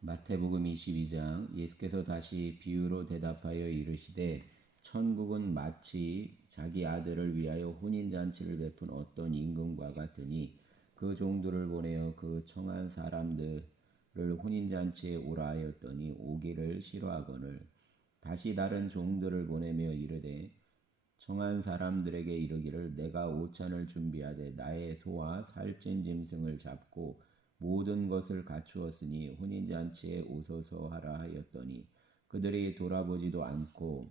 마태복음 22장. 예수께서 다시 비유로 대답하여 이르시되 천국은 마치 자기 아들을 위하여 혼인잔치를 베푼 어떤 임금과 같으니 그 종들을 보내어 그 청한 사람들을 혼인잔치에 오라 하였더니 오기를 싫어하거늘 다시 다른 종들을 보내며 이르되 청한 사람들에게 이르기를 내가 오찬을 준비하되 나의 소와 살찐 짐승을 잡고 모든 것을 갖추었으니 혼인잔치에 오소서 하라 하였더니 그들이 돌아보지도 않고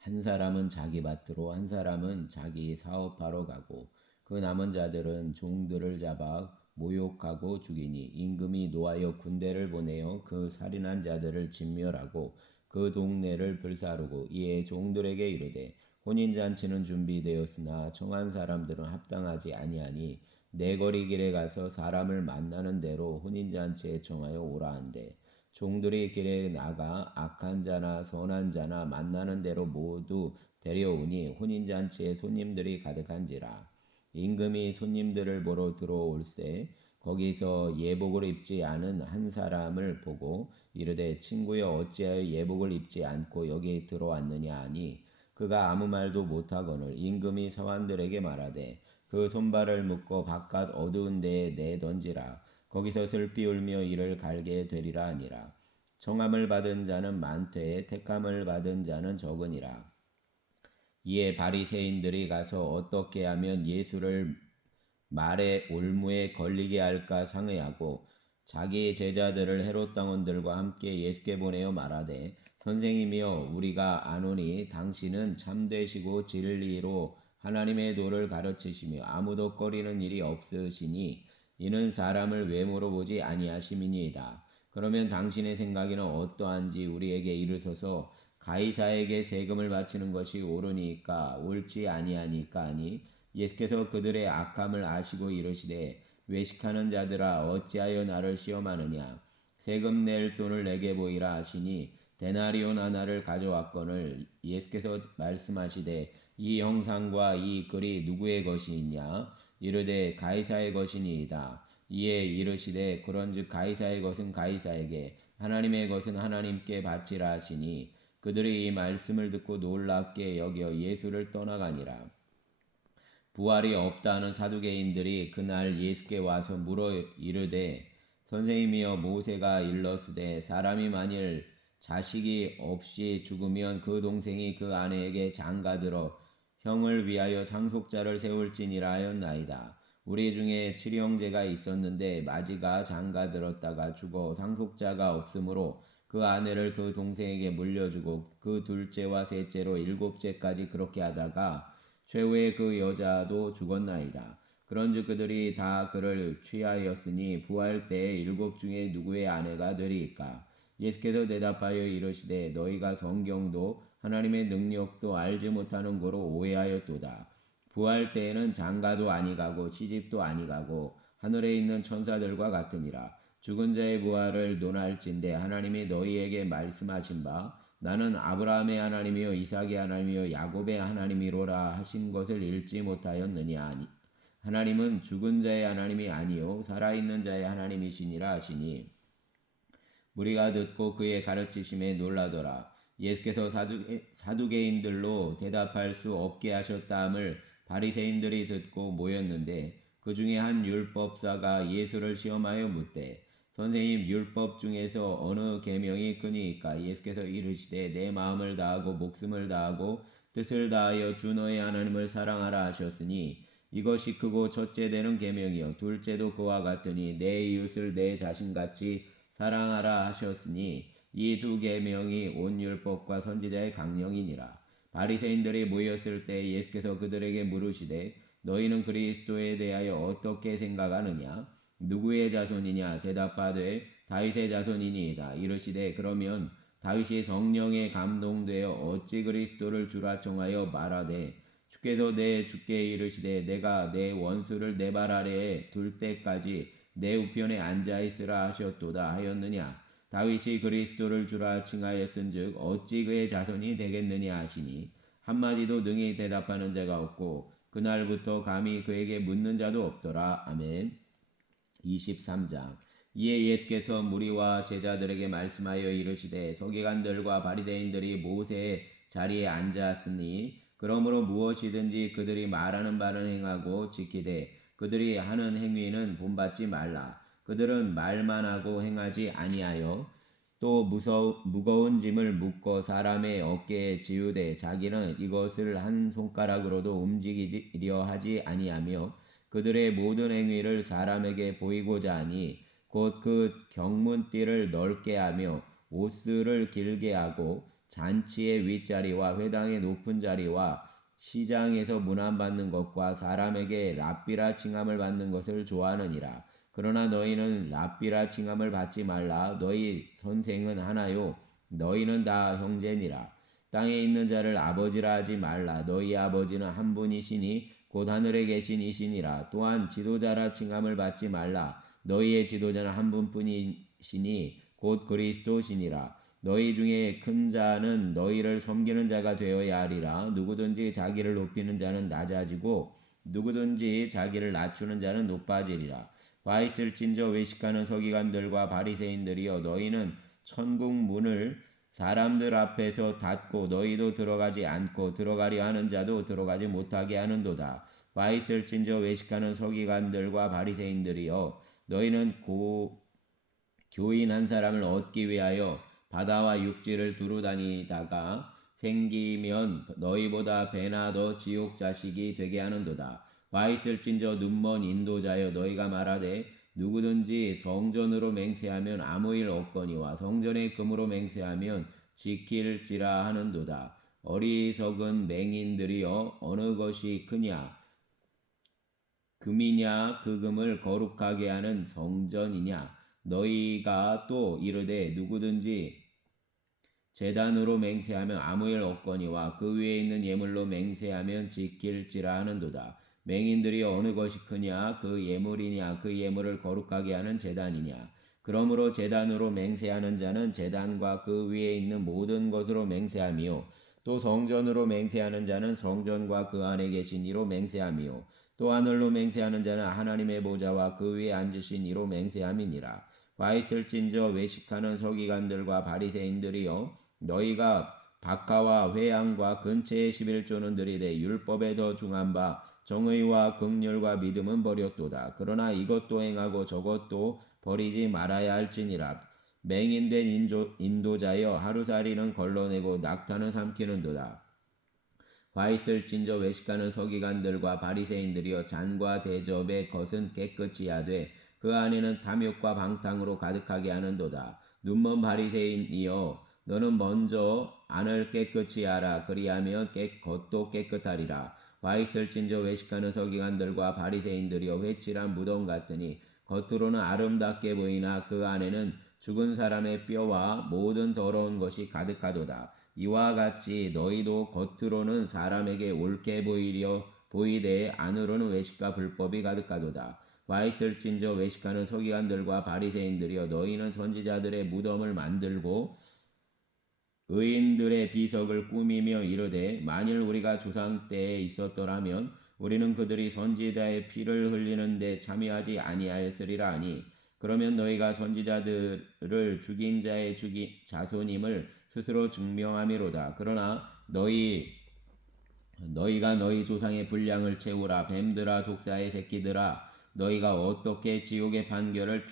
한 사람은 자기 밭으로 한 사람은 자기 사업하러 가고 그 남은 자들은 종들을 잡아 모욕하고 죽이니 임금이 노하여 군대를 보내어 그 살인한 자들을 진멸하고 그 동네를 불사르고 이에 종들에게 이르되 혼인잔치는 준비되었으나 청한 사람들은 합당하지 아니하니 내거리 길에 가서 사람을 만나는 대로 혼인잔치에 청하여 오라 한대 종들이 길에 나가 악한 자나 선한 자나 만나는 대로 모두 데려오니 혼인잔치에 손님들이 가득한지라 임금이 손님들을 보러 들어올세 거기서 예복을 입지 않은 한 사람을 보고 이르되 친구여 어찌하여 예복을 입지 않고 여기 들어왔느냐 하니 그가 아무 말도 못하거늘 임금이 서원들에게 말하되 그 손발을 묶어 바깥 어두운 데에 내던지라 거기서 슬피 울며 이를 갈게 되리라 하니라. 청함을 받은 자는 많되 택함을 받은 자는 적으니라. 이에 바리새인들이 가서 어떻게 하면 예수를 말의 올무에 걸리게 할까 상의하고 자기 제자들을 헤롯 당원들과 함께 예수께 보내어 말하되 선생님이여 우리가 아노니 당신은 참되시고 진리로 하나님의 도를 가르치시며 아무도 꺼리는 일이 없으시니 이는 사람을 외모로 보지 아니하심이니이다. 그러면 당신의 생각에는 어떠한지 우리에게 이르소서. 가이사에게 세금을 바치는 것이 옳으니까 옳지 아니하니까 하니 예수께서 그들의 악함을 아시고 이르시되 외식하는 자들아 어찌하여 나를 시험하느냐 세금 낼 돈을 내게 보이라 하시니 데나리온 하나를 가져왔거늘 예수께서 말씀하시되 이 형상과 이 글이 누구의 것이냐 이르되 가이사의 것이니이다. 이에 이르시되 그런즉 가이사의 것은 가이사에게 하나님의 것은 하나님께 바치라 하시니 그들이 이 말씀을 듣고 놀랍게 여겨 예수를 떠나가니라. 부활이 없다는 사두개인들이 그날 예수께 와서 물어 이르되 선생님이여 모세가 일렀으되 사람이 만일 자식이 없이 죽으면 그 동생이 그 아내에게 장가들어 형을 위하여 상속자를 세울지니라 하였나이다. 우리 중에 칠형제가 있었는데 마지가 장가들었다가 죽어 상속자가 없으므로 그 아내를 그 동생에게 물려주고 그 둘째와 셋째로 일곱째까지 그렇게 하다가 최후에 그 여자도 죽었나이다. 그런즉 그들이 다 그를 취하였으니 부활 때에 일곱 중에 누구의 아내가 되리이까? 예수께서 대답하여 이르시되 너희가 성경도 하나님의 능력도 알지 못하는 거로 오해하였도다. 부활 때에는 장가도 아니가고 시집도 아니가고 하늘에 있는 천사들과 같으니라. 죽은 자의 부활을 논할진대 하나님이 너희에게 말씀하신 바 나는 아브라함의 하나님이요 이삭의 하나님이요 야곱의 하나님이로라 하신 것을 읽지 못하였느냐 하나님은 죽은 자의 하나님이 아니요 살아있는 자의 하나님이시니라 하시니 무리가 듣고 그의 가르치심에 놀라더라. 예수께서 사두개인들로 대답할 수 없게 하셨다함을 바리새인들이 듣고 모였는데 그 중에 한 율법사가 예수를 시험하여 묻되 선생님 율법 중에서 어느 계명이 크니까 예수께서 이르시되 내 마음을 다하고 목숨을 다하고 뜻을 다하여 주 너의 하나님을 사랑하라 하셨으니 이것이 크고 첫째 되는 계명이요 둘째도 그와 같으니 내 이웃을 내 자신같이 사랑하라 하셨으니 이 두 계명이 온 율법과 선지자의 강령이니라. 바리새인들이 모였을 때 예수께서 그들에게 물으시되 너희는 그리스도에 대하여 어떻게 생각하느냐? 누구의 자손이냐? 대답하되 다윗의 자손이니이다. 이르시되 그러면 다윗이 성령에 감동되어 어찌 그리스도를 주라 청하여 말하되 주께서 내 주께 이르시되 내가 내 원수를 내 발 아래에 둘 때까지 내 우편에 앉아 있으라 하셨도다 하였느냐. 다윗이 그리스도를 주라 칭하였은즉 어찌 그의 자손이 되겠느냐 하시니 한마디도 능히 대답하는 자가 없고 그날부터 감히 그에게 묻는 자도 없더라. 아멘. 23장. 이에 예수께서 무리와 제자들에게 말씀하여 이르시되 서기관들과 바리새인들이 모세의 자리에 앉았으니 그러므로 무엇이든지 그들이 말하는 바는 행하고 지키되 그들이 하는 행위는 본받지 말라. 그들은 말만 하고 행하지 아니하여 또 무거운 짐을 묶어 사람의 어깨에 지우되 자기는 이것을 한 손가락으로도 움직이려 하지 아니하며 그들의 모든 행위를 사람에게 보이고자 하니 곧 그 경문띠를 넓게 하며 옷을 길게 하고 잔치의 윗자리와 회당의 높은 자리와 시장에서 문안받는 것과 사람에게 랍비라 칭함을 받는 것을 좋아하느니라. 그러나 너희는 랍비라 칭함을 받지 말라. 너희 선생은 하나요 너희는 다 형제니라. 땅에 있는 자를 아버지라 하지 말라. 너희 아버지는 한 분이시니 곧 하늘에 계신 이시니라. 또한 지도자라 칭함을 받지 말라. 너희의 지도자는 한 분뿐이시니 곧 그리스도시니라. 너희 중에 큰 자는 너희를 섬기는 자가 되어야 하리라. 누구든지 자기를 높이는 자는 낮아지고 누구든지 자기를 낮추는 자는 높아지리라. 와 있을진저 외식하는 서기관들과 바리새인들이여 너희는 천국 문을 사람들 앞에서 닫고 너희도 들어가지 않고 들어가려 하는 자도 들어가지 못하게 하는도다. 와 있을진저 외식하는 서기관들과 바리새인들이여 너희는 교인 한 사람을 얻기 위하여 바다와 육지를 두루 다니다가 생기면 너희보다 배나 더 지옥 자식이 되게 하는도다. 와 있을진저 눈먼 인도자여 너희가 말하되 누구든지 성전으로 맹세하면 아무 일 없거니와 성전의 금으로 맹세하면 지킬지라 하는도다. 어리석은 맹인들이여 어느 것이 크냐 금이냐 그 금을 거룩하게 하는 성전이냐 너희가 또 이르되 누구든지 제단으로 맹세하면 아무 일 없거니와 그 위에 있는 예물로 맹세하면 지킬지라 하는도다. 맹인들이 어느 것이 크냐 그 예물이냐 그 예물을 거룩하게 하는 제단이냐. 그러므로 제단으로 맹세하는 자는 제단과 그 위에 있는 모든 것으로 맹세하며 또 성전으로 맹세하는 자는 성전과 그 안에 계신 이로 맹세하며 또 하늘로 맹세하는 자는 하나님의 보좌와 그 위에 앉으신 이로 맹세함이니라. 와 있을진저 외식하는 서기관들과 바리새인들이여 너희가 박하와 회양과 근처의 11조는 들이되 율법에 더 중한 바 정의와 긍휼과 믿음은 버렸도다. 그러나 이것도 행하고 저것도 버리지 말아야 할지니라. 맹인된 인도자여 하루살이는 걸러내고 낙타는 삼키는도다. 와 있을진저 외식하는 서기관들과 바리새인들이여 잔과 대접의 것은 깨끗이 하되 그 안에는 탐욕과 방탕으로 가득하게 하는도다. 눈먼 바리새인이여 너는 먼저 안을 깨끗이 하라. 그리하면 겉도 깨끗하리라. 와 있을진저 외식하는 서기관들과 바리새인들이여 회칠한 무덤 같으니 겉으로는 아름답게 보이나 그 안에는 죽은 사람의 뼈와 모든 더러운 것이 가득하도다. 이와 같이 너희도 겉으로는 사람에게 옳게 보이되 안으로는 외식과 불법이 가득하도다. 와 있을진저 외식하는 서기관들과 바리새인들이여 너희는 선지자들의 무덤을 만들고 의인들의 비석을 꾸미며 이르되 만일 우리가 조상 때에 있었더라면 우리는 그들이 선지자의 피를 흘리는 데 참여하지 아니하였으리라 하니 그러면 너희가 선지자들을 죽인 자의 자손임을 스스로 증명함이로다. 그러나 너희가 너희 조상의 분량을 채우라. 뱀들아 독사의 새끼들아 너희가 어떻게 지옥의 판결을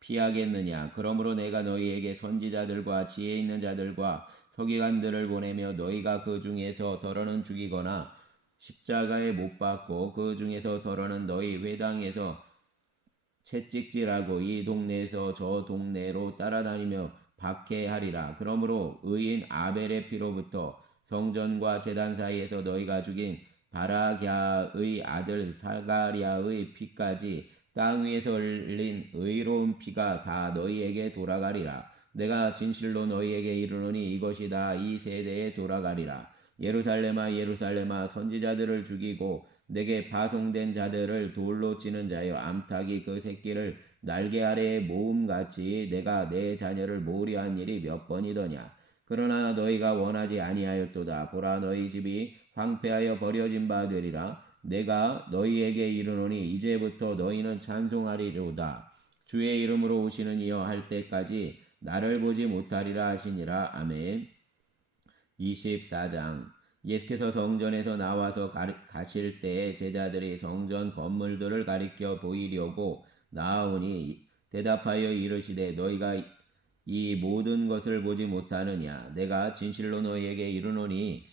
피하겠느냐. 그러므로 내가 너희에게 선지자들과 지혜 있는 자들과 서기관들을 보내며 너희가 그 중에서 더러는 죽이거나 십자가에 못 박고 그 중에서 더러는 너희 회당에서 채찍질하고 이 동네에서 저 동네로 따라다니며 박해하리라. 그러므로 의인 아벨의 피로부터 성전과 제단 사이에서 너희가 죽인 바라갸의 아들 사가랴의 피까지 땅 위에서 흘린 의로운 피가 다 너희에게 돌아가리라. 내가 진실로 너희에게 이르노니 이것이 다 이 세대에 돌아가리라. 예루살렘아 예루살렘아 선지자들을 죽이고 내게 파송된 자들을 돌로 치는 자여 암탉이 그 새끼를 날개 아래에 모음같이 내가 내 자녀를 모으려 한 일이 몇 번이더냐. 그러나 너희가 원하지 아니하였도다. 보라 너희 집이 황폐하여 버려진 바 되리라. 내가 너희에게 이르노니 이제부터 너희는 찬송하리로다. 주의 이름으로 오시는 이여 할 때까지 나를 보지 못하리라 하시니라. 아멘. 24장. 예수께서 성전에서 나와서 가실 때에 제자들이 성전 건물들을 가리켜 보이려고 나아오니 대답하여 이르시되 너희가 이 모든 것을 보지 못하느냐. 내가 진실로 너희에게 이르노니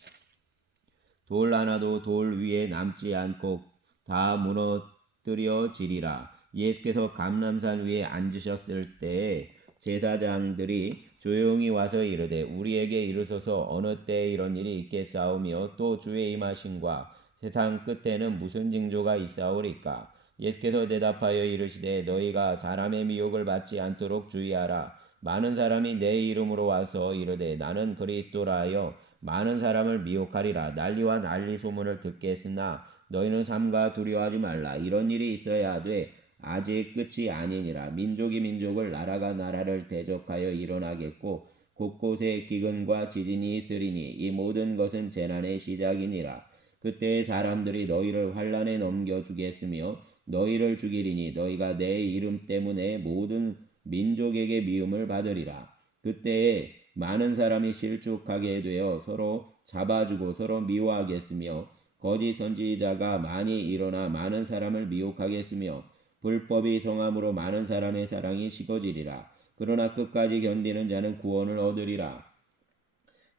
돌 하나도 돌 위에 남지 않고 다 무너뜨려지리라. 예수께서 감람산 위에 앉으셨을 때에 제사장들이 조용히 와서 이르되 우리에게 이르소서 어느 때에 이런 일이 있겠사오며 또 주의 임하심과 세상 끝에는 무슨 징조가 있사오리까. 예수께서 대답하여 이르시되 너희가 사람의 미혹을 받지 않도록 주의하라. 많은 사람이 내 이름으로 와서 이르되 나는 그리스도라 하여 많은 사람을 미혹하리라. 난리와 난리 소문을 듣겠으나 너희는 삼가 두려워하지 말라. 이런 일이 있어야 하되 아직 끝이 아니니라. 민족이 민족을 나라가 나라를 대적하여 일어나겠고 곳곳에 기근과 지진이 있으리니 이 모든 것은 재난의 시작이니라. 그때 사람들이 너희를 환란에 넘겨주겠으며 너희를 죽이리니 너희가 내 이름 때문에 모든 민족에게 미움을 받으리라. 그때에 많은 사람이 실족하게 되어 서로 잡아주고 서로 미워하겠으며 거짓 선지자가 많이 일어나 많은 사람을 미혹하겠으며 불법이 성함으로 많은 사람의 사랑이 식어지리라. 그러나 끝까지 견디는 자는 구원을 얻으리라.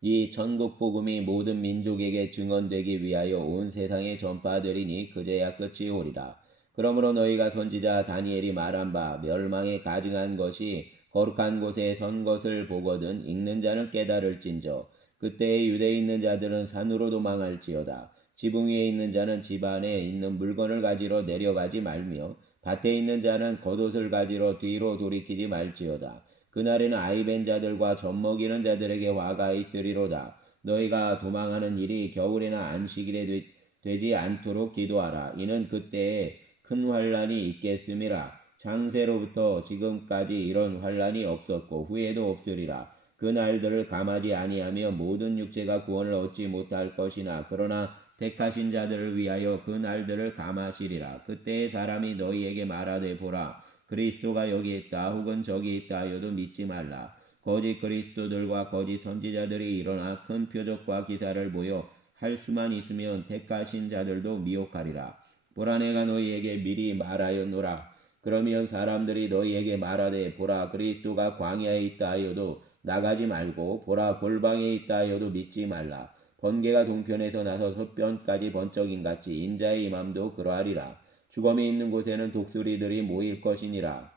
이 천국 복음이 모든 민족에게 증언되기 위하여 온 세상에 전파되리니 그제야 끝이 오리라. 그러므로 너희가 선지자 다니엘이 말한 바 멸망에 가증한 것이 거룩한 곳에 선 것을 보거든 읽는 자는 깨달을진저 그때에 유대에 있는 자들은 산으로 도망할지어다. 지붕 위에 있는 자는 집 안에 있는 물건을 가지러 내려가지 말며 밭에 있는 자는 겉옷을 가지러 뒤로 돌이키지 말지어다. 그날에는 아이벤 자들과 젖먹이는 자들에게 화가 있으리로다. 너희가 도망하는 일이 겨울이나 안식일에 되지 않도록 기도하라. 이는 그때에 큰 환란이 있겠음이라. 창세로부터 지금까지 이런 환란이 없었고 후에도 없으리라. 그 날들을 감하지 아니하며 모든 육체가 구원을 얻지 못할 것이나 그러나 택하신 자들을 위하여 그 날들을 감하시리라. 그때에 사람이 너희에게 말하되 보라 그리스도가 여기 있다 혹은 저기 있다 하여도 믿지 말라. 거짓 그리스도들과 거짓 선지자들이 일어나 큰 표적과 기사를 보여 할 수만 있으면 택하신 자들도 미혹하리라. 보라 내가 너희에게 미리 말하였노라. 그러면 사람들이 너희에게 말하되 보라 그리스도가 광야에 있다 하여도 나가지 말고 보라 골방에 있다 하여도 믿지 말라. 번개가 동편에서 나서 서편까지 번쩍인같이 인자의 임함도 그러하리라. 죽음이 있는 곳에는 독수리들이 모일 것이니라.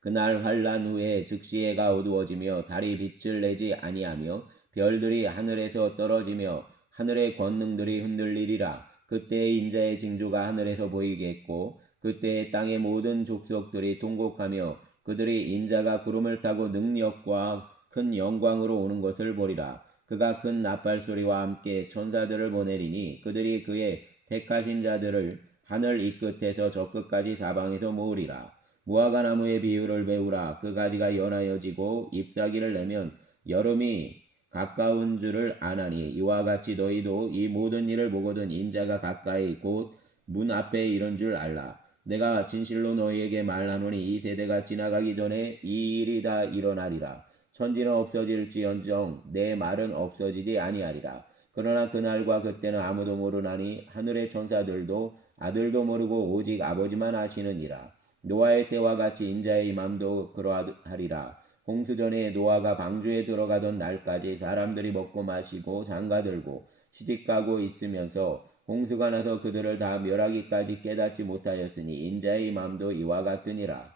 그날 환란 후에 즉시 해가 어두워지며 달이 빛을 내지 아니하며 별들이 하늘에서 떨어지며 하늘의 권능들이 흔들리리라. 그때에 인자의 징조가 하늘에서 보이겠고 그때에 땅의 모든 족속들이 통곡하며 그들이 인자가 구름을 타고 능력과 큰 영광으로 오는 것을 보리라. 그가 큰 나팔소리와 함께 천사들을 보내리니 그들이 그의 택하신 자들을 하늘 이 끝에서 저 끝까지 사방에서 모으리라. 무화과 나무의 비유를 배우라. 그 가지가 연하여지고 잎사귀를 내면 여름이 가까운 줄을 아나니 이와 같이 너희도 이 모든 일을 보거든 인자가 가까이 곧 문 앞에 이른 줄 알라. 내가 진실로 너희에게 말하노니 이 세대가 지나가기 전에 이 일이 다 일어나리라. 천지는 없어질지언정 내 말은 없어지지 아니하리라. 그러나 그날과 그때는 아무도 모르나니 하늘의 천사들도 아들도 모르고 오직 아버지만 아시느니라. 노아의 때와 같이 인자의 임함도 그러하리라. 홍수전에 노아가 방주에 들어가던 날까지 사람들이 먹고 마시고 장가들고 시집가고 있으면서 홍수가 나서 그들을 다 멸하기까지 깨닫지 못하였으니 인자의 임함도 이와 같으니라.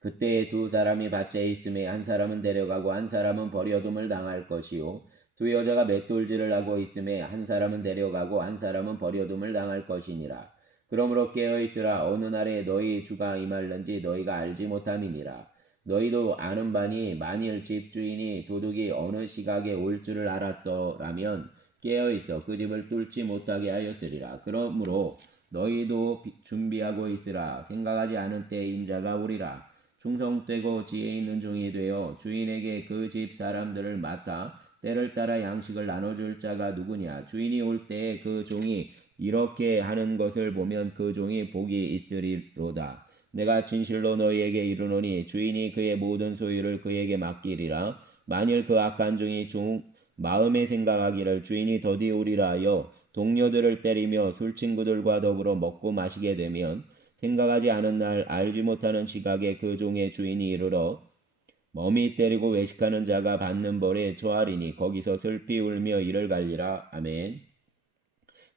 그때에 두 사람이 밭에 있음에 한 사람은 데려가고 한 사람은 버려둠을 당할 것이요 두 여자가 맷돌질을 하고 있음에 한 사람은 데려가고 한 사람은 버려둠을 당할 것이니라. 그러므로 깨어있으라. 어느 날에 너희 주가 임할는지 너희가 알지 못함이니라. 너희도 아는 바니 만일 집주인이 도둑이 어느 시각에 올 줄을 알았더라면 깨어있어 그 집을 뚫지 못하게 하였으리라. 그러므로 너희도 준비하고 있으라. 생각하지 않은 때 인자가 오리라. 충성되고 지혜 있는 종이 되어 주인에게 그 집 사람들을 맡아 때를 따라 양식을 나눠줄 자가 누구냐. 주인이 올 때에 그 종이 이렇게 하는 것을 보면 그 종이 복이 있으리로다. 내가 진실로 너희에게 이르노니 주인이 그의 모든 소유를 그에게 맡기리라. 만일 그 악한 종이 마음에 생각하기를 주인이 더디오리라 하여 동료들을 때리며 술친구들과 더불어 먹고 마시게 되면 생각하지 않은 날 알지 못하는 시각에 그 종의 주인이 이르러 멍이 때리고 외식하는 자가 받는 벌에 처하리니 거기서 슬피 울며 이를 갈리라. 아멘.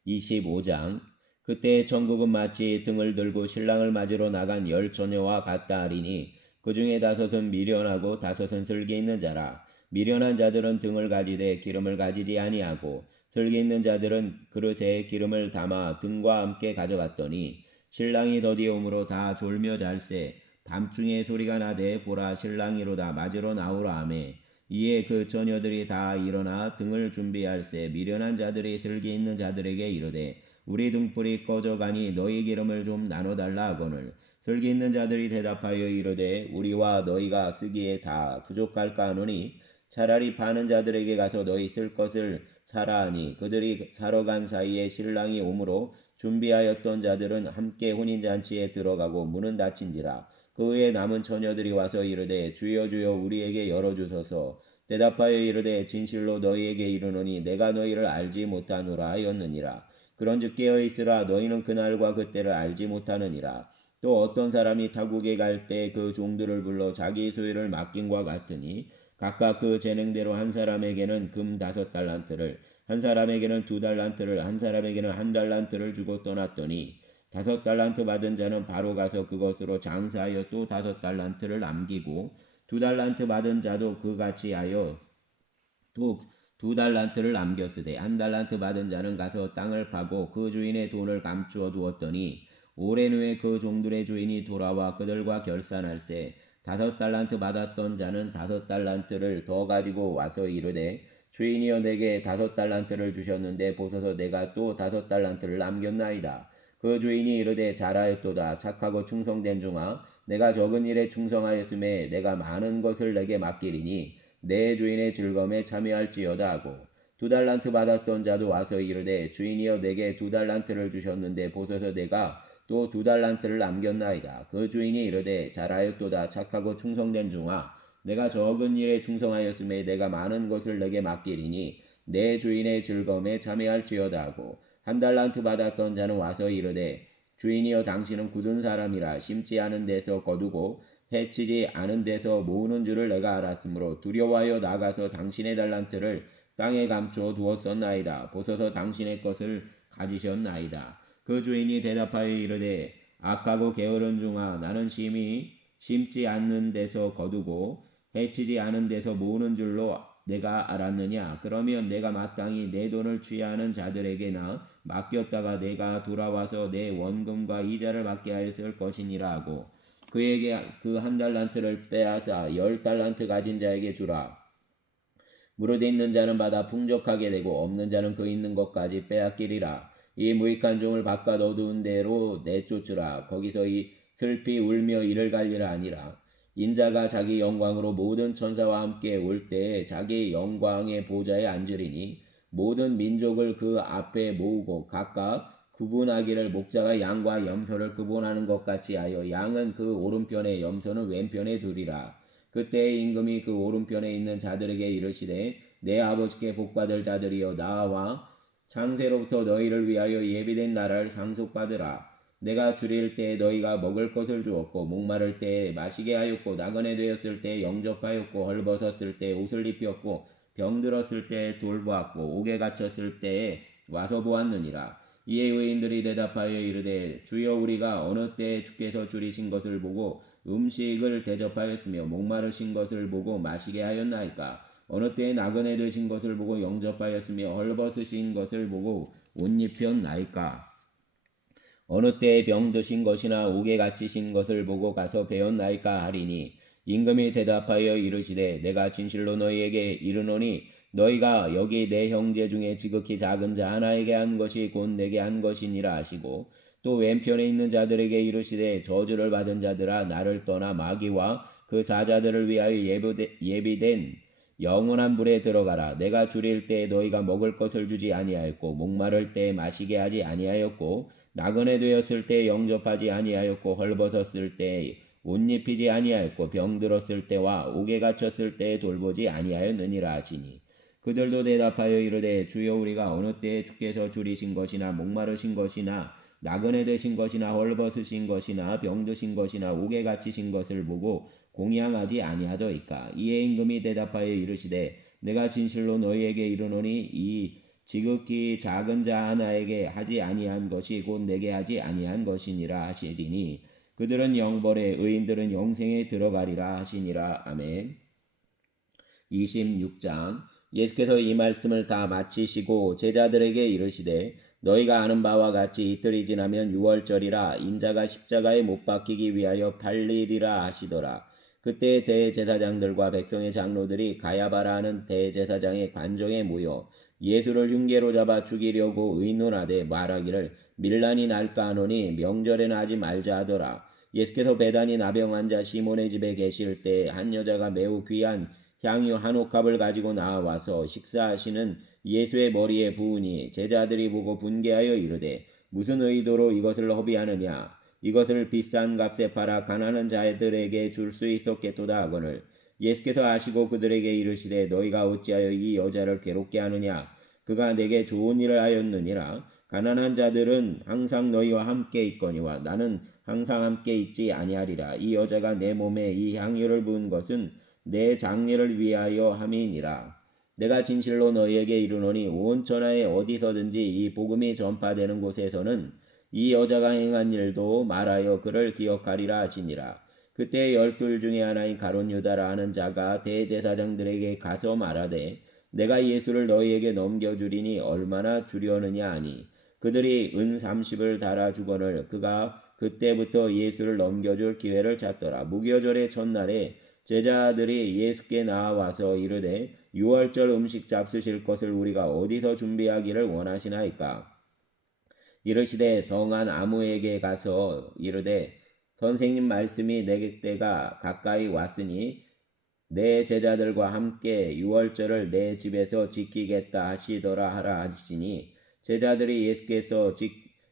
25장. 그때 천국은 마치 등을 들고 신랑을 맞으러 나간 10처녀와 같다 하리니 그 중에 5은 미련하고 5은 슬기 있는 자라. 미련한 자들은 등을 가지되 기름을 가지지 아니하고 슬기 있는 자들은 그릇에 기름을 담아 등과 함께 가져갔더니 신랑이 더디오므로 다 졸며 잘세. 밤중에 소리가 나되 보라 신랑이로다 맞으러 나오라 하매 이에 그 처녀들이 다 일어나 등을 준비할세. 미련한 자들이 슬기 있는 자들에게 이르되 우리 등불이 꺼져가니 너희 기름을 좀 나눠달라 하거늘 슬기 있는 자들이 대답하여 이르되 우리와 너희가 쓰기에 다 부족할까 하노니 차라리 파는 자들에게 가서 너희 쓸 것을 사라 하니 그들이 사러 간 사이에 신랑이 오므로 준비하였던 자들은 함께 혼인잔치에 들어가고 문은 닫힌지라. 그 후에 남은 처녀들이 와서 이르되 주여 주여 우리에게 열어주소서. 대답하여 이르되 진실로 너희에게 이르노니 내가 너희를 알지 못하노라 하였느니라. 그런즉 깨어있으라. 너희는 그날과 그때를 알지 못하느니라. 또 어떤 사람이 타국에 갈 때 그 종들을 불러 자기 소유를 맡김과 같으니 각각 그 재능대로 한 사람에게는 금 5달란트를 한 사람에게는 2달란트를 한 사람에게는 1달란트를 주고 떠났더니 5달란트 받은 자는 바로 가서 그것으로 장사하여 또 5달란트를 남기고 2달란트 받은 자도 그같이 하여 또 2달란트를 남겼으되 1달란트 받은 자는 가서 땅을 파고 그 주인의 돈을 감추어 두었더니 오랜 후에 그 종들의 주인이 돌아와 그들과 결산할세 5달란트 받았던 자는 5달란트를 더 가지고 와서 이르되 주인이여 내게 5달란트를 주셨는데 보소서 내가 또 5달란트를 남겼나이다. 그 주인이 이르되 잘하였도다. 착하고 충성된 종아 내가 적은 일에 충성하였음에 내가 많은 것을 내게 맡기리니 내 주인의 즐거움에 참여할지어다 하고 2달란트 받았던 자도 와서 이르되 주인이여 내게 2달란트를 주셨는데 보소서 내가 또 2달란트를 남겼나이다. 그 주인이 이르되 잘하였도다. 착하고 충성된 종아 내가 적은 일에 충성하였음에 내가 많은 것을 내게 맡기리니 내 주인의 즐거움에 참여할지어다 하고 1달란트 받았던 자는 와서 이르되 주인이여 당신은 굳은 사람이라 심지 않은 데서 거두고 해치지 않은 데서 모으는 줄을 내가 알았으므로 두려워하여 나가서 당신의 달란트를 땅에 감추어 두었었나이다. 보소서 당신의 것을 가지셨나이다. 그 주인이 대답하여 이르되 악하고 게으른 종아 나는 심지 않는 데서 거두고 해치지 않은 데서 모으는 줄로 내가 알았느냐? 그러면 내가 마땅히 내 돈을 취하는 자들에게나 맡겼다가 내가 돌아와서 내 원금과 이자를 받게 하였을 것이니라 하고 그에게 그 1달란트를 빼앗아 10달란트 가진 자에게 주라. 무릇 있는 자는 받아 풍족하게 되고 없는 자는 그 있는 것까지 빼앗기리라. 이 무익한 종을 바깥 어두운 데로 내쫓으라. 거기서 이 슬피 울며 이를 갈리라 하니라. 인자가 자기 영광으로 모든 천사와 함께 올 때에 자기 영광의 보좌에 앉으리니 모든 민족을 그 앞에 모으고 각각 구분하기를 목자가 양과 염소를 구분하는 것 같이 하여 양은 그 오른편에 염소는 왼편에 두리라. 그때의 임금이 그 오른편에 있는 자들에게 이르시되 내 아버지께 복받을 자들이여 나와 창세로부터 너희를 위하여 예비된 나라를 상속받으라. 내가 줄일 때에 너희가 먹을 것을 주었고 목마를 때에 마시게 하였고 나그네 되었을 때에 영접하였고 헐벗었을 때에 옷을 입혔고 병들었을 때에 돌보았고 옥에 갇혔을 때에 와서 보았느니라. 이에 의인들이 대답하여 이르되 주여 우리가 어느 때에 주께서 줄이신 것을 보고 음식을 대접하였으며 목마르신 것을 보고 마시게 하였나이까? 어느 때에 나그네 되신 것을 보고 영접하였으며 헐벗으신 것을 보고 옷 입혔나이까? 어느 때에 병드신 것이나 옥에 갇히신 것을 보고 가서 배웠나이까 하리니 임금이 대답하여 이르시되 내가 진실로 너희에게 이르노니 너희가 여기 내 형제 중에 지극히 작은 자 하나에게 한 것이 곧 내게 한 것이니라 하시고 또 왼편에 있는 자들에게 이르시되 저주를 받은 자들아 나를 떠나 마귀와 그 사자들을 위하여 예비된 영원한 불에 들어가라. 내가 줄일 때에 너희가 먹을 것을 주지 아니하였고 목마를 때에 마시게 하지 아니하였고 나그네 되었을 때에 영접하지 아니하였고 헐벗었을 때에 옷 입히지 아니하였고 병들었을 때와 옥에 갇혔을 때에 돌보지 아니하였느니라 하시니 그들도 대답하여 이르되 주여 우리가 어느 때에 주께서 줄이신 것이나 목마르신 것이나 나그네 되신 것이나 헐벗으신 것이나 병드신 것이나 옥에 갇히신 것을 보고 공양하지 아니하더이까. 이에 임금이 대답하여 이르시되 내가 진실로 너희에게 이르노니 이 지극히 작은 자 하나에게 하지 아니한 것이 곧 내게 하지 아니한 것이니라 하시리니 그들은 영벌에 의인들은 영생에 들어가리라 하시니라. 아멘. 26장. 예수께서 이 말씀을 다 마치시고 제자들에게 이르시되 너희가 아는 바와 같이 이틀이 지나면 유월절이라 인자가 십자가에 못 박히기 위하여 팔리리라 하시더라. 그때 대제사장들과 백성의 장로들이 가야바라 하는 대제사장의 관정에 모여 예수를 흉계로 잡아 죽이려고 의논하되 말하기를 밀란이 날까 하노니 명절에는 하지 말자 하더라. 예수께서 베다니 나병 환자 시몬의 집에 계실 때 한 여자가 매우 귀한 향유 한 옥합을 가지고 나와서 식사하시는 예수의 머리에 부으니 제자들이 보고 분개하여 이르되 무슨 의도로 이것을 허비하느냐. 이것을 비싼 값에 팔아 가난한 자들에게 줄 수 있었겠도다 하거늘 예수께서 아시고 그들에게 이르시되 너희가 어찌하여 이 여자를 괴롭게 하느냐. 그가 내게 좋은 일을 하였느니라. 가난한 자들은 항상 너희와 함께 있거니와 나는 항상 함께 있지 아니하리라. 이 여자가 내 몸에 이 향유를 부은 것은 내 장례를 위하여 함이니라. 내가 진실로 너희에게 이르노니 온 천하에 어디서든지 이 복음이 전파되는 곳에서는 이 여자가 행한 일도 말하여 그를 기억하리라 하시니라. 그때 12 중에 하나인 가룟 유다라 하는 자가 대제사장들에게 가서 말하되 내가 예수를 너희에게 넘겨주리니 얼마나 주려느냐 하니 그들이 은 30을 달아주거늘 그가 그때부터 예수를 넘겨줄 기회를 찾더라. 무교절의 첫날에 제자들이 예수께 나와서 이르되 유월절 음식 잡수실 것을 우리가 어디서 준비하기를 원하시나이까. 이르시되 성한 아무에게 가서 이르되 선생님 말씀이 내게가 가까이 왔으니 내 제자들과 함께 유월절을 내 집에서 지키겠다 하시더라 하라 하시니 제자들이 예수께서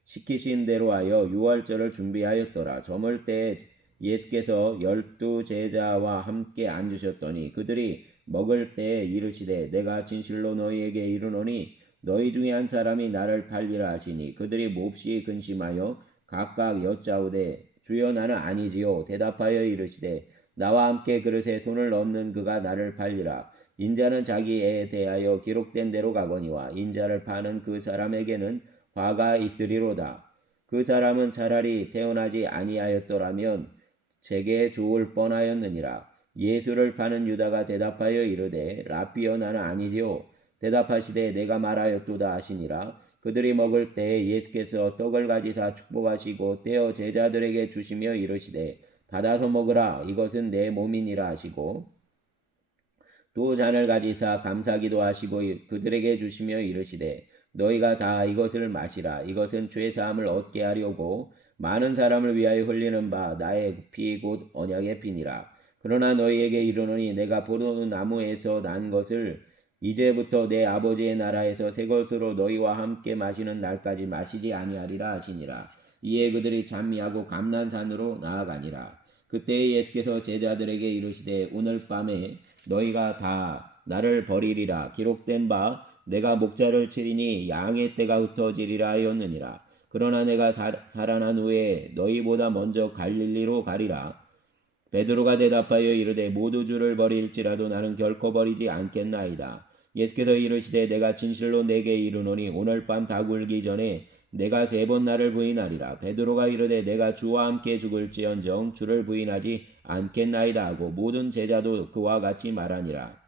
시키신 대로 하여 유월절을 준비하였더라. 저물 때 예수께서 12 제자와 함께 앉으셨더니 그들이 먹을 때에 이르시되 내가 진실로 너희에게 이르노니 너희 중에 한 사람이 나를 팔리라 하시니 그들이 몹시 근심하여 각각 여짜오되 주여 나는 아니지요. 대답하여 이르시되 나와 함께 그릇에 손을 넣는 그가 나를 팔리라. 인자는 자기에 대하여 기록된 대로 가거니와 인자를 파는 그 사람에게는 화가 있으리로다. 그 사람은 차라리 태어나지 아니하였더라면 제게 좋을 뻔하였느니라. 예수를 파는 유다가 대답하여 이르되 라피여 나는 아니지요. 대답하시되 내가 말하였도다 하시니라. 그들이 먹을 때에 예수께서 떡을 가지사 축복하시고 떼어 제자들에게 주시며 이르시되 받아서 먹으라 이것은 내 몸이니라 하시고 또 잔을 가지사 감사기도 하시고 그들에게 주시며 이르시되 너희가 다 이것을 마시라 이것은 죄사함을 얻게 하려고 많은 사람을 위하여 흘리는 바 나의 피 곧 언약의 피니라. 그러나 너희에게 이르노니 내가 포도나무에서 난 것을 이제부터 내 아버지의 나라에서 새 것으로 너희와 함께 마시는 날까지 마시지 아니하리라 하시니라. 이에 그들이 찬미하고 감난산으로 나아가니라. 그때 예수께서 제자들에게 이르시되 오늘 밤에 너희가 다 나를 버리리라. 기록된 바 내가 목자를 치리니 양의 떼가 흩어지리라 하였느니라. 그러나 내가 살아난 후에 너희보다 먼저 갈릴리로 가리라. 베드로가 대답하여 이르되 모두 주를 버릴지라도 나는 결코 버리지 않겠나이다. 예수께서 이르시되 내가 진실로 내게 이르노니 오늘 밤 다 굴기 전에 내가 3번 나를 부인하리라. 베드로가 이르되 내가 주와 함께 죽을지언정 주를 부인하지 않겠나이다 하고 모든 제자도 그와 같이 말하니라.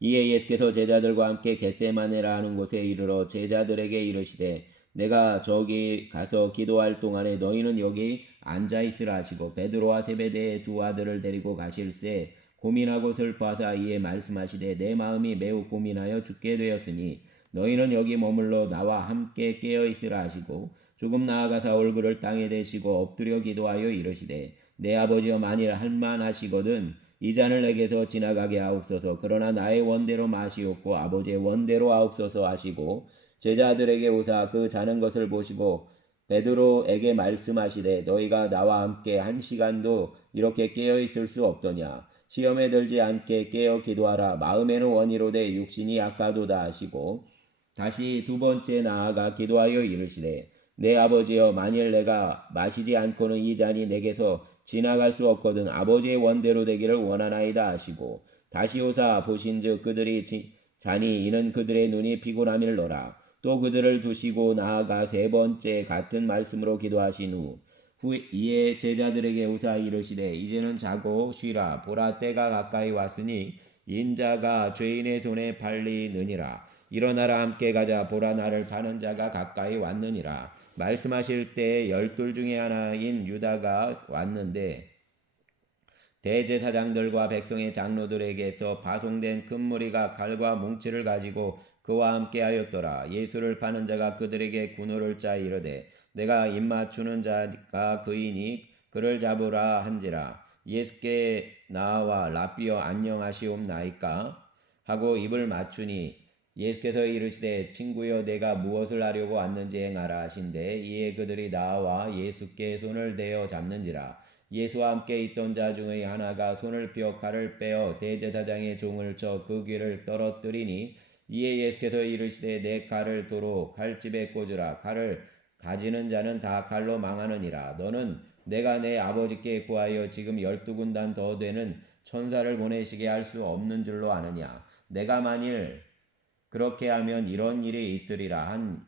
이에 예수께서 제자들과 함께 겟세마네라 하는 곳에 이르러 제자들에게 이르시되 내가 저기 가서 기도할 동안에 너희는 여기 앉아있으라 하시고 베드로와 세베대의 2 아들을 데리고 가실새 고민하고 슬퍼하사 이에 말씀하시되 내 마음이 매우 고민하여 죽게 되었으니 너희는 여기 머물러 나와 함께 깨어있으라 하시고 조금 나아가사 얼굴을 땅에 대시고 엎드려 기도하여 이르시되 내 아버지여 만일 할만하시거든 이 잔을 내게서 지나가게 하옵소서. 그러나 나의 원대로 마시옵고 아버지의 원대로 하옵소서 하시고 제자들에게 오사 그 자는 것을 보시고 베드로에게 말씀하시되 너희가 나와 함께 1시간도 이렇게 깨어 있을 수 없더냐. 시험에 들지 않게 깨어 기도하라. 마음에는 원이로되 육신이 약하도다 하시고 다시 두 번째 나아가 기도하여 이르시되 내 아버지여, 만일 내가 마시지 않고는 이 잔이 내게서 지나갈 수 없거든 아버지의 원대로 되기를 원하나이다 하시고 다시 오사 보신즉 그들이 자니 이는 그들의 눈이 피곤함일러라. 또 그들을 두시고 나아가 세 번째 같은 말씀으로 기도하신 후 이에 제자들에게 오사 이르시되 이제는 자고 쉬라. 보라, 때가 가까이 왔으니 인자가 죄인의 손에 팔리느니라. 일어나라, 함께 가자. 보라, 나를 파는 자가 가까이 왔느니라. 말씀하실 때 12 중에 하나인 유다가 왔는데 대제사장들과 백성의 장로들에게서 파송된 큰 무리가 칼과 뭉치를 가지고 그와 함께 하였더라. 예수를 파는 자가 그들에게 군호를 짜 이르되 내가 입맞추는 자가 그이니 그를 잡으라 한지라. 예수께 나와 라삐어 안녕하시옵나이까 하고 입을 맞추니 예수께서 이르시되 친구여, 내가 무엇을 하려고 왔는지 행하라 하신대. 이에 그들이 나와 예수께 손을 대어 잡는지라. 예수와 함께 있던 자 중의 하나가 손을 펴 칼을 빼어 대제사장의 종을 쳐 그 귀를 떨어뜨리니 이에 예수께서 이르시되 내 칼을 도로 칼집에 꽂으라. 칼을 가지는 자는 다 칼로 망하느니라. 너는 내가 내 아버지께 구하여 지금 12군단 더 되는 천사를 보내시게 할 수 없는 줄로 아느냐. 내가 만일 그렇게 하면 이런 일이 있으리라 한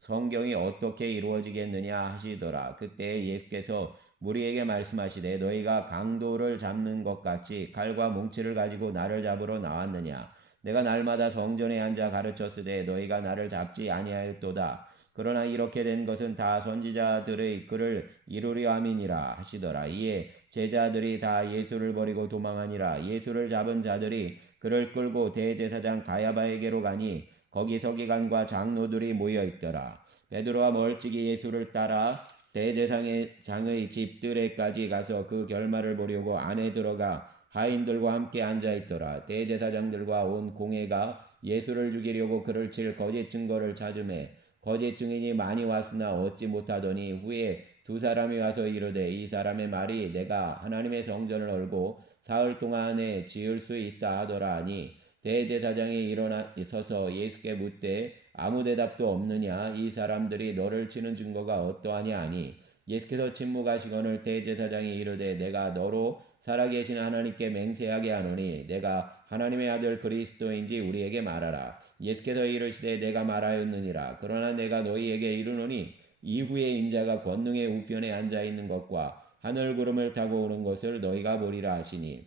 성경이 어떻게 이루어지겠느냐 하시더라. 그때 예수께서 무리에게 말씀하시되 너희가 강도를 잡는 것 같이 칼과 뭉치를 가지고 나를 잡으러 나왔느냐. 내가 날마다 성전에 앉아 가르쳤으되 너희가 나를 잡지 아니하였도다. 그러나 이렇게 된 것은 다 선지자들의 글을 이루려 함이니라 하시더라. 이에 제자들이 다 예수를 버리고 도망하니라. 예수를 잡은 자들이 그를 끌고 대제사장 가야바에게로 가니 거기 서기관과 장로들이 모여 있더라. 베드로와 멀찍이 예수를 따라 대제사장의 집들에까지 가서 그 결말을 보려고 안에 들어가 하인들과 함께 앉아 있더라. 대제사장들과 온 공회가 예수를 죽이려고 그를 칠 거짓 증거를 찾으매 거짓 증인이 많이 왔으나 얻지 못하더니 후에 두 사람이 와서 이르되 이 사람의 말이 내가 하나님의 성전을 얼고 사흘 동안에 지을 수 있다 하더라 하니 대제사장이 일어나 서서 예수께 묻되 아무 대답도 없느냐. 이 사람들이 너를 치는 증거가 어떠하냐 하니 예수께서 침묵하시거늘 대제사장이 이르되 내가 너로 살아계신 하나님께 맹세하게 하노니 내가 하나님의 아들 그리스도인지 우리에게 말하라. 예수께서 이르시되 내가 말하였느니라. 그러나 내가 너희에게 이르노니 이후에 인자가 권능의 우편에 앉아 있는 것과 하늘 구름을 타고 오는 것을 너희가 보리라 하시니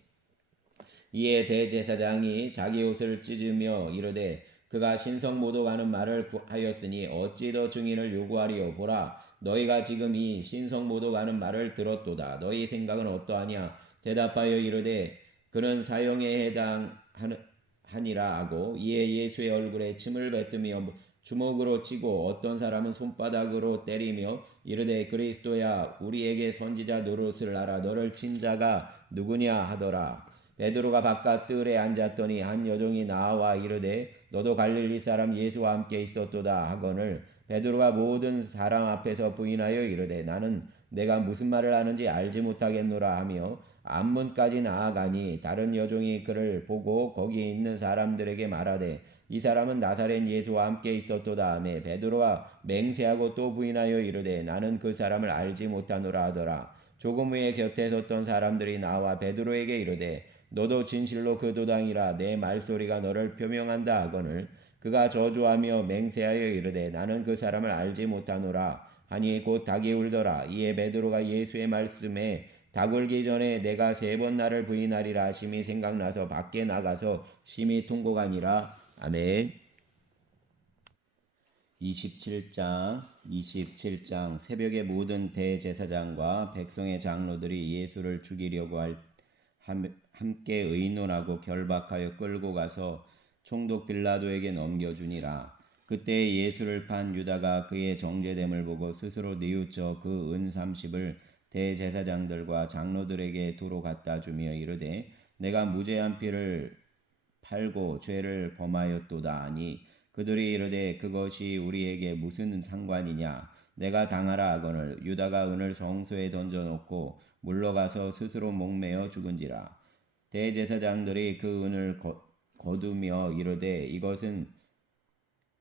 이에 대제사장이 자기 옷을 찢으며 이르되 그가 신성모독하는 말을 하였으니 어찌 더 증인을 요구하리요. 보라, 너희가 지금 이 신성모독하는 말을 들었도다. 너희 생각은 어떠하냐. 대답하여 이르되 그는 사형에 해당하니라 하고 이에 예수의 얼굴에 침을 뱉으며 주먹으로 치고 어떤 사람은 손바닥으로 때리며 이르되 그리스도야, 우리에게 선지자 노릇을 하라. 너를 친 자가 누구냐 하더라. 베드로가 바깥 뜰에 앉았더니 한 여종이 나와 이르되 너도 갈릴리 사람 예수와 함께 있었도다 하거늘 베드로가 모든 사람 앞에서 부인하여 이르되 나는 내가 무슨 말을 하는지 알지 못하겠노라 하며 앞문까지 나아가니 다른 여종이 그를 보고 거기 있는 사람들에게 말하되 이 사람은 나사렛 예수와 함께 있었도다 하며 베드로가 맹세하고 또 부인하여 이르되 나는 그 사람을 알지 못하노라 하더라. 조금 후에 곁에 섰던 사람들이 나와 베드로에게 이르되 너도 진실로 그 도당이라. 내 말소리가 너를 표명한다 하거늘 그가 저주하며 맹세하여 이르되 나는 그 사람을 알지 못하노라 하니 곧 닭이 울더라. 이에 베드로가 예수의 말씀에 닭 울기 전에 내가 3번 나를 부인하리라 하심이 생각나서 밖에 나가서 심히 통곡하니라. 아멘. 27장 새벽에 모든 대제사장과 백성의 장로들이 예수를 죽이려고 함께 의논하고 결박하여 끌고 가서 총독 빌라도에게 넘겨주니라. 그때 예수를 판 유다가 그의 정죄됨을 보고 스스로 뉘우쳐 그 은 30을 대제사장들과 장로들에게 도로 갖다 주며 이르되 내가 무죄한 피를 팔고 죄를 범하였도다 하니 그들이 이르되 그것이 우리에게 무슨 상관이냐 내가 당하라 하거늘 유다가 은을 성소에 던져놓고 물러가서 스스로 목매어 죽은지라. 대제사장들이 그 은을 거두며 이르되 이것은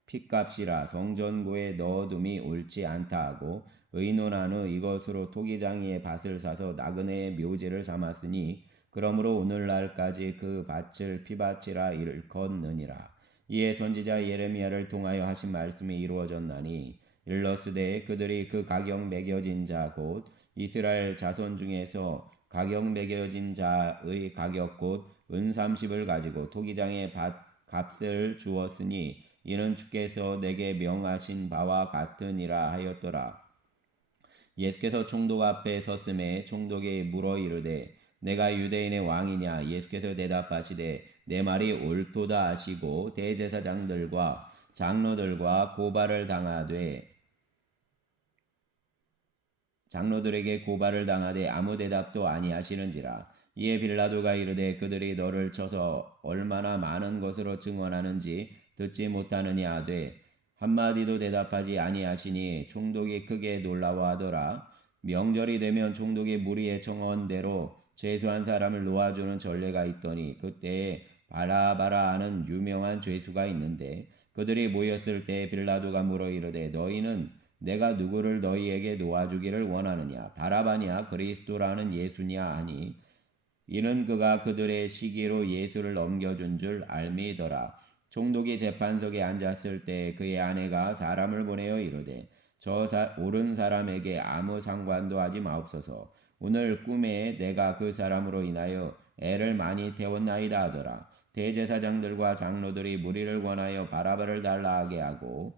핏값이라 성전고에 넣어둠이 옳지 않다 하고 의논한 후 이것으로 토기장이의 밭을 사서 나그네의 묘지를 삼았으니 그러므로 오늘날까지 그 밭을 피밭이라 일컫느니라. 이에 선지자 예레미야를 통하여 하신 말씀이 이루어졌나니 일러스되 그들이 그 가격 매겨진 자 곧 이스라엘 자손 중에서 가격 매겨진 자의 가격 곧 은 30을 가지고 토기장의 밭 값을 주었으니 이는 주께서 내게 명하신 바와 같으니라 하였더라. 예수께서 총독 앞에 섰음에 총독이 물어 이르되 내가 유대인의 왕이냐. 예수께서 대답하시되 내 말이 옳도다 하시고 대제사장들과 장로들과 장로들에게 고발을 당하되 아무 대답도 아니하시는지라. 이에 빌라도가 이르되 그들이 너를 쳐서 얼마나 많은 것으로 증언하는지 듣지 못하느냐 하되 한마디도 대답하지 아니하시니 총독이 크게 놀라워하더라. 명절이 되면 총독이 무리의 청원대로 죄수한 사람을 놓아주는 전례가 있더니 그때에 바라바라 하는 유명한 죄수가 있는데 그들이 모였을 때 빌라도가 물어 이르되 너희는 내가 누구를 너희에게 놓아주기를 원하느냐 바라바냐 그리스도라는 예수냐 하니 이는 그가 그들의 시기로 예수를 넘겨준 줄 알미더라. 총독이 재판석에 앉았을 때 그의 아내가 사람을 보내어 이르되 옳은 사람에게 아무 상관도 하지 마옵소서. 오늘 꿈에 내가 그 사람으로 인하여 애를 많이 태웠나이다 하더라. 대제사장들과 장로들이 무리를 권하여 바라바를 달라 하게 하고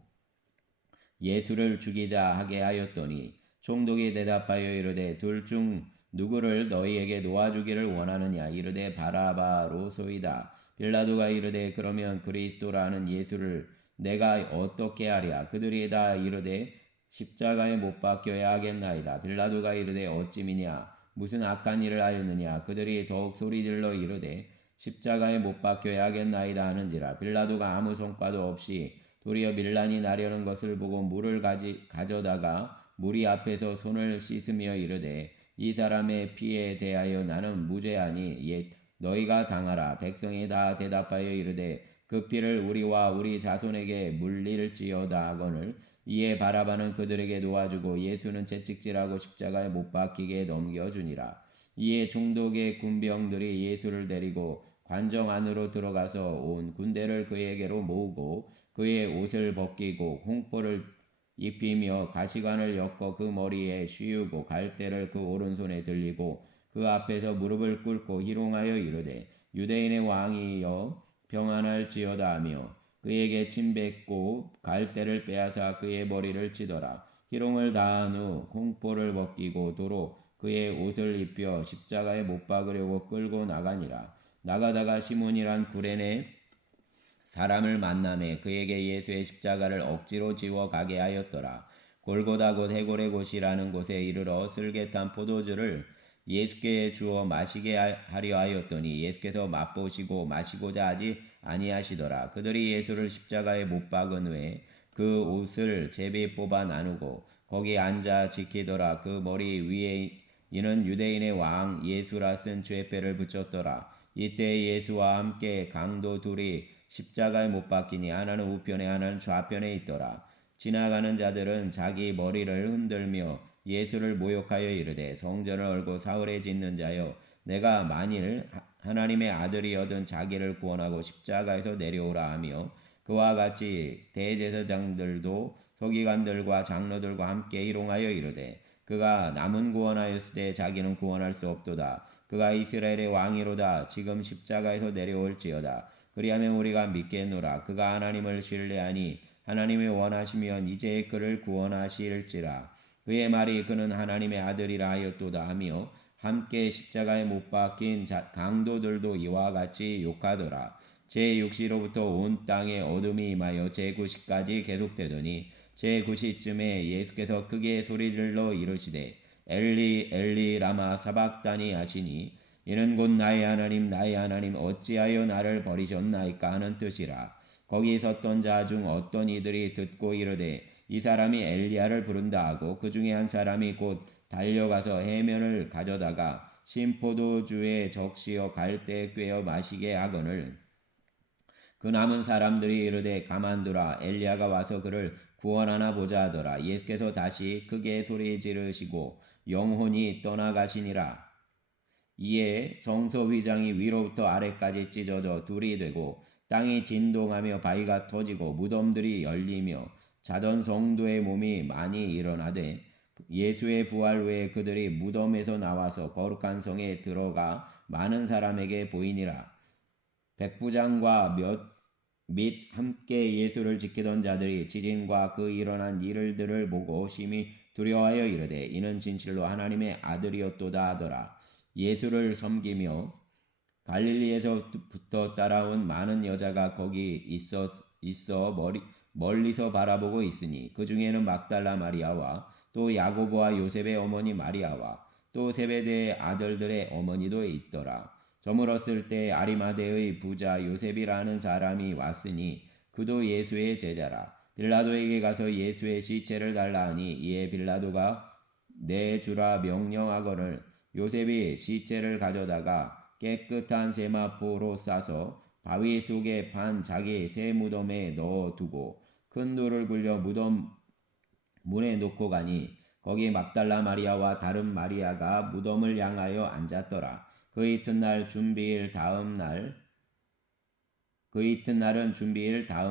예수를 죽이자 하게 하였더니 총독이 대답하여 이르되 둘 중 누구를 너희에게 놓아주기를 원하느냐 이르되 바라바로소이다. 빌라도가 이르되 그러면 그리스도라는 예수를 내가 어떻게 하랴. 그들이 다 이르되 십자가에 못 박혀야 하겠나이다. 빌라도가 이르되 어찌미냐 무슨 악한 일을 하였느냐. 그들이 더욱 소리질러 이르되 십자가에 못 박혀야 하겠나이다 하는지라. 빌라도가 아무 성과도 없이 도리어 밀란이 나려는 것을 보고 물을 가져다가 무리 앞에서 손을 씻으며 이르되 이 사람의 피에 대하여 나는 무죄하니 옛 너희가 당하라. 백성이 다 대답하여 이르되 그 피를 우리와 우리 자손에게 물릴지어다 하거늘 이에 바라바는 그들에게 놓아주고 예수는 채찍질하고 십자가에 못 박히게 넘겨주니라. 이에 총독의 군병들이 예수를 데리고 관정 안으로 들어가서 온 군대를 그에게로 모으고 그의 옷을 벗기고 홍포를 입히며 가시관을 엮어 그 머리에 씌우고 갈대를 그 오른손에 들리고 그 앞에서 무릎을 꿇고 희롱하여 이르되 유대인의 왕이여 평안할지어다 하며 그에게 침 뱉고 갈대를 빼앗아 그의 머리를 치더라. 희롱을 다한 후 홍포를 벗기고 도로 그의 옷을 입혀 십자가에 못 박으려고 끌고 나가니라. 나가다가 시몬이란 구레네 사람을 만나매 그에게 예수의 십자가를 억지로 지워 가게 하였더라. 골고다 곧 해골의 곳이라는 곳에 이르러 슬개탄 포도주를 예수께 주어 마시게 하려 하였더니 예수께서 맛보시고 마시고자 하지 아니하시더라. 그들이 예수를 십자가에 못 박은 후에 그 옷을 제비 뽑아 나누고 거기 앉아 지키더라. 그 머리 위에 이는 유대인의 왕 예수라 쓴 죄패를 붙였더라. 이때 예수와 함께 강도 둘이 십자가에 못 박히니 하나는 우편에 하나는 좌편에 있더라. 지나가는 자들은 자기 머리를 흔들며 예수를 모욕하여 이르되 성전을 얼고 사흘에 짓는 자여 내가 만일 하나님의 아들이어든 자기를 구원하고 십자가에서 내려오라 하며 그와 같이 대제사장들도 서기관들과 장로들과 함께 희롱하여 이르되 그가 남은 구원하였을 때 자기는 구원할 수 없도다. 그가 이스라엘의 왕이로다. 지금 십자가에서 내려올지어다. 그리하면 우리가 믿겠노라. 그가 하나님을 신뢰하니 하나님이 원하시면 이제 그를 구원하실지라. 그의 말이 그는 하나님의 아들이라 하였도다 하며 함께 십자가에 못 박힌 강도들도 이와 같이 욕하더라. 제6시로부터 온 땅에 어둠이 임하여 제9시까지 계속되더니 제9시쯤에 예수께서 크게 소리질러 이르시되 엘리 엘리 라마 사박다니 하시니 이는 곧 나의 하나님 어찌하여 나를 버리셨나이까 하는 뜻이라. 거기 섰던 자 중 어떤 이들이 듣고 이르되 이 사람이 엘리야를 부른다 하고 그 중에 한 사람이 곧 달려가서 해면을 가져다가 신포도주에 적시어 갈 때 꿰어 마시게 하거늘 그 남은 사람들이 이르되 가만두라 엘리야가 와서 그를 구원하나 보자 하더라. 예수께서 다시 크게 소리 지르시고 영혼이 떠나가시니라. 이에 성소 휘장이 위로부터 아래까지 찢어져 둘이 되고 땅이 진동하며 바위가 터지고 무덤들이 열리며 자던 성도의 몸이 많이 일어나되 예수의 부활 후에 그들이 무덤에서 나와서 거룩한 성에 들어가 많은 사람에게 보이니라. 백부장과 및 함께 예수를 지키던 자들이 지진과 그 일어난 일들을 보고 심히 두려워하여 이르되 이는 진실로 하나님의 아들이었도다 하더라. 예수를 섬기며 갈릴리에서부터 따라온 많은 여자가 거기 있어 멀리서 바라보고 있으니 그 중에는 막달라 마리아와 또 야고보와 요셉의 어머니 마리아와 또 세베대의 아들들의 어머니도 있더라. 저물었을 때 아리마대의 부자 요셉이라는 사람이 왔으니 그도 예수의 제자라. 빌라도에게 가서 예수의 시체를 달라 하니 이에 빌라도가 내주라 명령하거늘 요셉이 시체를 가져다가 깨끗한 세마포로 싸서 바위 속에 판 자기 새 무덤에 넣어두고 큰 돌을 굴려 무덤 문에 놓고 가니 거기 막달라 마리아와 다른 마리아가 무덤을 향하여 앉았더라. 그 이튿날은 준비일 다음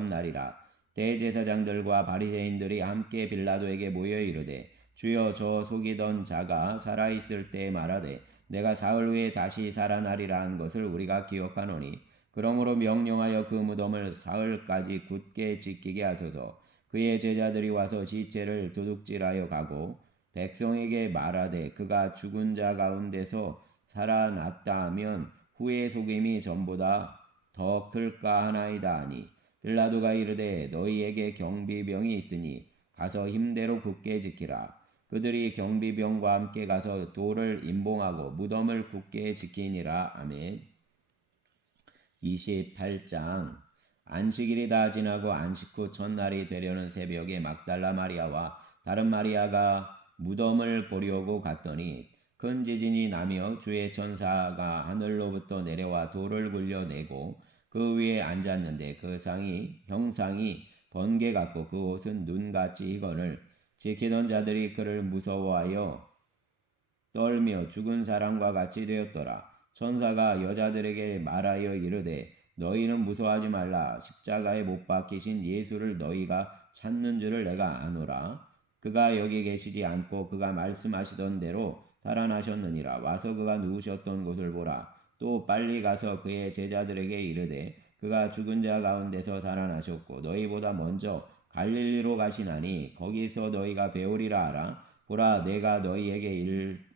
날이라. 대제사장들과 바리새인들이 함께 빌라도에게 모여 이르되 주여 저 속이던 자가 살아있을 때 말하되 내가 사흘 후에 다시 살아나리라 한 것을 우리가 기억하노니 그러므로 명령하여 그 무덤을 사흘까지 굳게 지키게 하소서. 그의 제자들이 와서 시체를 도둑질하여 가고 백성에게 말하되 그가 죽은 자 가운데서 살아났다 하면 후의 속임이 전보다 더 클까 하나이다 하니 빌라도가 이르되 너희에게 경비병이 있으니 가서 힘대로 굳게 지키라. 그들이 경비병과 함께 가서 돌을 임봉하고 무덤을 굳게 지키니라. 아멘. 28장 안식일이 다 지나고 안식 후 첫날이 되려는 새벽에 막달라 마리아와 다른 마리아가 무덤을 보려고 갔더니 큰 지진이 나며 주의 천사가 하늘로부터 내려와 돌을 굴려내고 그 위에 앉았는데 그 형상이 번개 같고 그 옷은 눈같이 희거늘 지키던 자들이 그를 무서워하여 떨며 죽은 사람과 같이 되었더라. 천사가 여자들에게 말하여 이르되 너희는 무서워하지 말라. 십자가에 못 박히신 예수를 너희가 찾는 줄을 내가 아노라. 그가 여기 계시지 않고 그가 말씀하시던 대로 살아나셨느니라. 와서 그가 누우셨던 곳을 보라. 또 빨리 가서 그의 제자들에게 이르되 그가 죽은 자 가운데서 살아나셨고 너희보다 먼저 갈릴리로 가시나니 거기서 너희가 배우리라 하라. 보라 내가 너희에게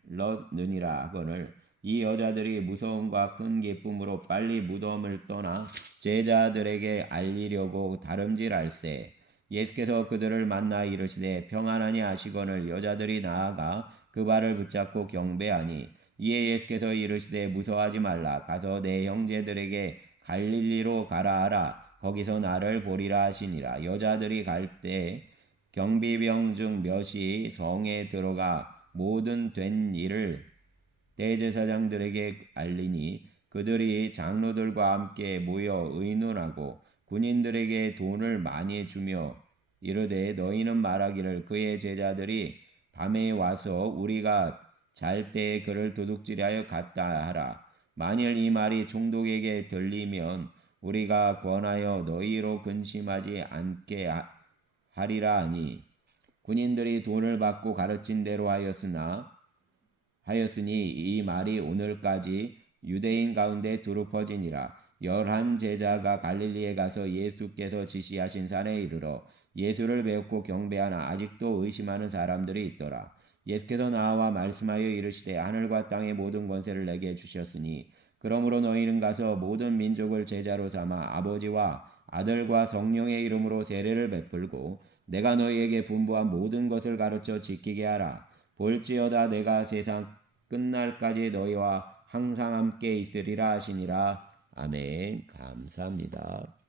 일렀느니라 하거늘 이 여자들이 무서움과 큰 기쁨으로 빨리 무덤을 떠나 제자들에게 알리려고 다름질할세. 예수께서 그들을 만나 이르시되 평안하니 하시거늘 여자들이 나아가 그 발을 붙잡고 경배하니 이에 예수께서 이르시되 무서워하지 말라. 가서 내 형제들에게 갈릴리로 가라 하라. 거기서 나를 보리라 하시니라. 여자들이 갈 때 경비병 중 몇이 성에 들어가 모든 된 일을 대제사장들에게 알리니 그들이 장로들과 함께 모여 의논하고 군인들에게 돈을 많이 주며 이르되 너희는 말하기를 그의 제자들이 밤에 와서 우리가 잘 때에 그를 도둑질하여 갔다 하라. 만일 이 말이 총독에게 들리면 우리가 권하여 너희로 근심하지 않게 하리라 하니 군인들이 돈을 받고 가르친 대로 하였으니 이 말이 오늘까지 유대인 가운데 두루 퍼지니라. 11 제자가 갈릴리에 가서 예수께서 지시하신 산에 이르러 예수를 배웠고 경배하나 아직도 의심하는 사람들이 있더라. 예수께서 나와 말씀하여 이르시되 하늘과 땅의 모든 권세를 내게 주셨으니 그러므로 너희는 가서 모든 민족을 제자로 삼아 아버지와 아들과 성령의 이름으로 세례를 베풀고 내가 너희에게 분부한 모든 것을 가르쳐 지키게 하라. 볼지어다 내가 세상 끝날까지 너희와 항상 함께 있으리라 하시니라. 아멘. 감사합니다.